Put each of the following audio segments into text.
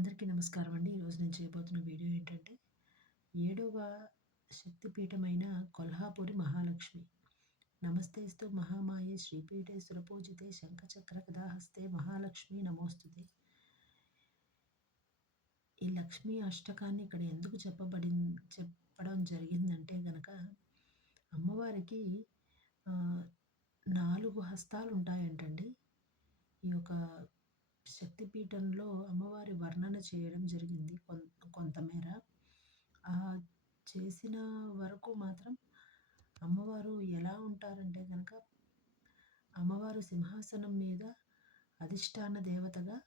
అందరికీ నమస్కారం అండి. ఈరోజు నేను చేయబోతున్న వీడియో ఏంటంటే, ఏడవ శక్తిపీఠమైన కొల్హాపురి మహాలక్ష్మి. నమస్తేస్తు మహామాయే శ్రీపీఠే సురపూజితే శంఖచక్ర గదాహస్తే మహాలక్ష్మి నమోస్తుతే. ఈ లక్ష్మీ అష్టకాన్ని ఇక్కడ ఎందుకు చెప్పడం జరిగిందంటే గనక, అమ్మవారికి ఆహ్, 4 హస్తాలు ఉంటాయంటండి. ఈ యొక్క శక్తిపీఠంలో అమ్మవారి వర్ణన చేయడం జరిగింది కొంతమేర. చేసిన వరకు మాత్రం అమ్మవారు ఎలా ఉంటారంటే గనక, అమ్మవారు సింహాసనం మీద అధిష్టాన దేవతగా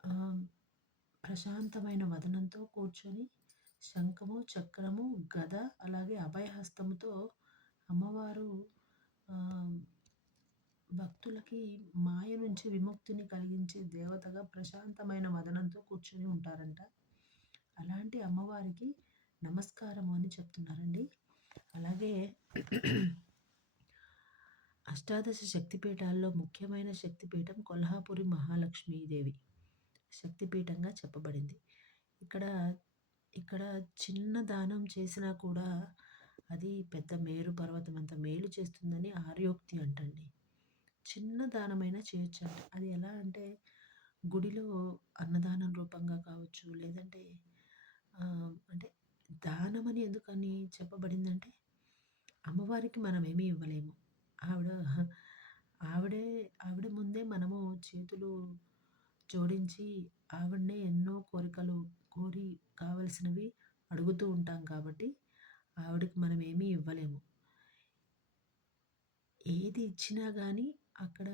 ఆహ్, ప్రశాంతమైన వదనంతో కూర్చొని శంఖము, చక్రము, గద అలాగే అభయహస్తముతో అమ్మవారు ఆహ్, భక్తులకి మాయ నుంచి విముక్తిని కలిగించే దేవతగా ప్రశాంతమైన వదనంతో కూర్చొని ఉంటారంట. అలాంటి అమ్మవారికి నమస్కారము అని చెప్తున్నారండి. అలాగే అష్టాదశ శక్తిపీఠాల్లో ముఖ్యమైన శక్తిపీఠం కొల్హాపురి మహాలక్ష్మీదేవి శక్తిపీఠంగా చెప్పబడింది. ఇక్కడ ఇక్కడ చిన్న దానం చేసినా కూడా అది పెద్ద మేరు పర్వతం అంత మేలు చేస్తుందని ఆర్యోక్తి అంటండి. చిన్న దానమైనా చేయొచ్చంట. అది ఎలా అంటే గుడిలో అన్నదానం రూపంగా కావచ్చు, లేదంటే అంటే దానమని ఎందుకని చెప్పబడిందంటే, అమ్మవారికి మనమేమీ ఇవ్వలేము. ఆవిడ ఆవిడే ఆవిడ ముందే మనము చేతులు జోడించి ఆవిడనే ఎన్నో కోరికలు కోరి కావాల్సినవి అడుగుతూ ఉంటాం కాబట్టి, ఆవిడకి మనమేమీ ఇవ్వలేము. ఏది ఇచ్చినా గానీ అక్కడ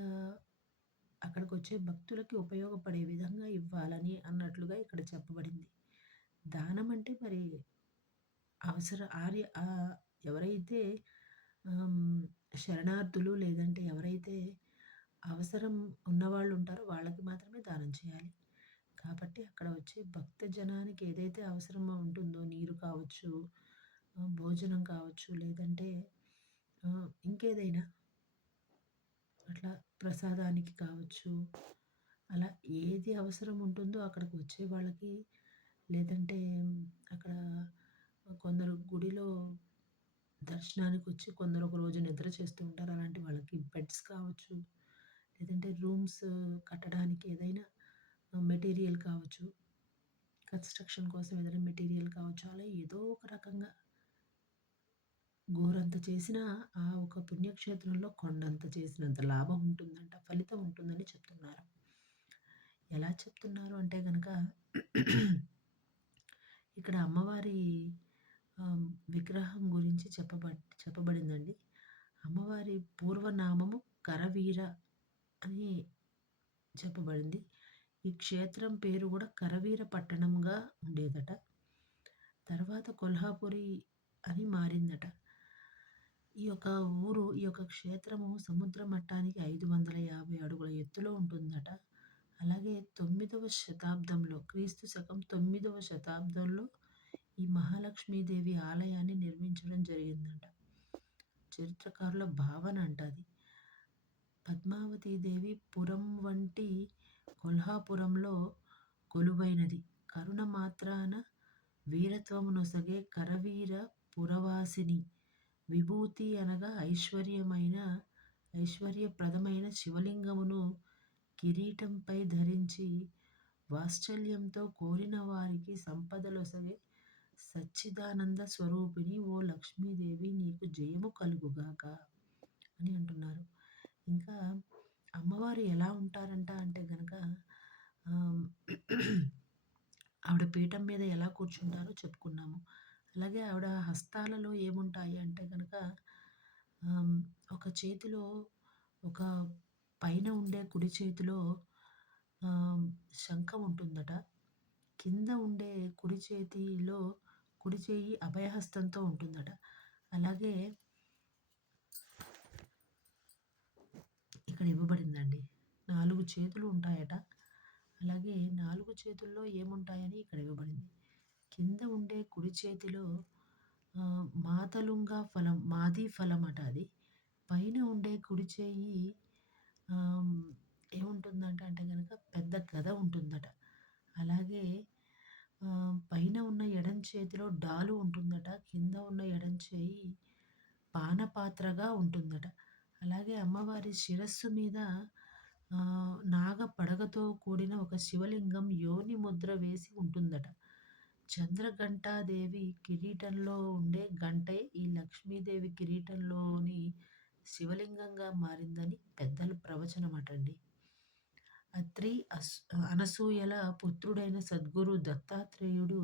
అక్కడికొచ్చే భక్తులకి ఉపయోగపడే విధంగా ఇవ్వాలని అన్నట్లుగా ఇక్కడ చెప్పబడింది. దానం అంటే మరి ఎవరైతే శరణార్థులు లేదంటే ఎవరైతే అవసరం ఉన్నవాళ్ళు ఉంటారో వాళ్ళకి మాత్రమే దానం చేయాలి. కాబట్టి అక్కడ వచ్చే భక్త జనానికి ఏదైతే అవసరమో ఉంటుందో నీరు కావచ్చు, భోజనం కావచ్చు, లేదంటే ఇంకేదైనా అట్లా ప్రసాదానికి కావచ్చు, అలా ఏది అవసరం ఉంటుందో అక్కడికి వచ్చే వాళ్ళకి, లేదంటే అక్కడ కొందరు గుడిలో దర్శనానికొచ్చి కొందరు ఒక రోజు నిద్ర చేస్తూ ఉంటారు. అలాంటి వాళ్ళకి బెడ్స్ కావచ్చు, లేదంటే రూమ్స్ కట్టడానికి ఏదైనా మెటీరియల్ కావచ్చు, కన్‌స్ట్రక్షన్ కోసం ఏదైనా మెటీరియల్ కావచ్చు, అలా ఏదో ఒక రకంగా గోరంత చేసినా ఆ ఒక పుణ్యక్షేత్రంలో కొండంత చేసినంత లాభం ఉంటుందంట. ఫలితం ఉంటుందని చెప్తున్నారు. ఎలా చెప్తున్నారు అంటే గనక ఇక్కడ అమ్మవారి విగ్రహం గురించి చెప్పబడిందండి. అమ్మవారి పూర్వనామము కరవీర అని చెప్పబడింది. ఈ క్షేత్రం పేరు గూడా కరవీర పట్టణంగా ఉండేదట. తర్వాత కొల్హాపురి అని మారిందట. ఈ యొక్క క్షేత్రము సముద్ర మట్టానికి 550 అడుగుల ఎత్తులో ఉంటుందట. అలాగే 9వ శతాబ్దంలో క్రీస్తు శకం 9వ శతాబ్దంలో ఈ మహాలక్ష్మీదేవి ఆలయాన్ని నిర్మించడం జరిగిందంట. చరిత్రకారుల భావన అంట అది. పద్మావతీదేవి పురం వంటి కొల్హాపురంలో కొలువైనది. కరుణ మాత్రాన వీరత్వమునొసగే కరవీర పురవాసిని. విభూతి అనగా ఐశ్వర్యప్రదమైన శివలింగమును కిరీటంపై ధరించి వాత్సల్యంతో కోరిన వారికి సంపదలొసగే సచ్చిదానంద స్వరూపిణి ఓ లక్ష్మీదేవి నీకు జయము కలుగుగాక అని అంటున్నారు. ఇంకా అమ్మవారు ఎలా ఉంటారంట అంటే గనక ఆవిడ పీఠం మీద ఎలా కూర్చుంటారో చెప్పుకున్నాము. అలాగే ఆవిడ హస్తాలలో ఏముంటాయి అంటే గనక ఒక చేతిలో ఒక పైన ఉండే కుడి చేతిలో శంఖం ఉంటుందట. కింద ఉండే కుడి చేయి అభయహస్తంతో ఉంటుందట. అలాగే ఇక్కడ ఇవ్వబడిందండి. 4 చేతులు ఉంటాయట. అలాగే 4 చేతుల్లో ఏముంటాయని ఇక్కడ ఇవ్వబడింది. కింద ఉండే కుడి చేతిలో మాది ఫలం అట అది. పైన ఉండే కుడి చేయి ఏముంటుందంట అంటే గనక పెద్ద గద ఉంటుందట. అలాగే పైన ఉన్న ఎడం చేతిలో డాలు ఉంటుందట. కింద ఉన్న ఎడం చేయి పానపాత్రగా ఉంటుందట. అలాగే అమ్మవారి శిరస్సు మీద నాగ పడగతో కూడిన ఒక శివలింగం యోని ముద్ర వేసి ఉంటుందట. చంద్రఘంటాదేవి కిరీటంలో ఉండే గంటే ఈ లక్ష్మీదేవి కిరీటంలోని శివలింగంగా మారిందని పెద్దల ప్రవచనమటండి. అత్రి అనసూయల పుత్రుడైన సద్గురు దత్తాత్రేయుడు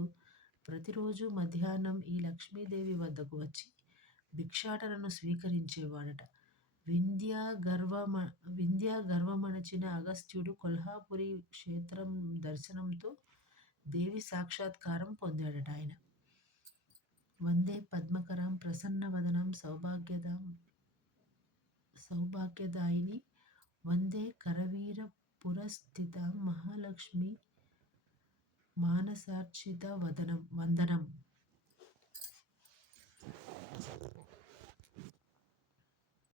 ప్రతిరోజు మధ్యాహ్నం ఈ లక్ష్మీదేవి వద్దకు వచ్చి భిక్షాటనను స్వీకరించేవాడట. వింధ్యా గర్వమణచిన అగస్త్యుడు కొల్హాపురి క్షేత్రం దర్శనంతో దేవి సాక్షాత్కారం పొందాడట ఆయన. వందే పద్మకరాం ప్రసన్నవదనం సౌభాగ్యదాయిని వందే కరవీర పురస్థిత మహాలక్ష్మి మానసార్చిత వందనం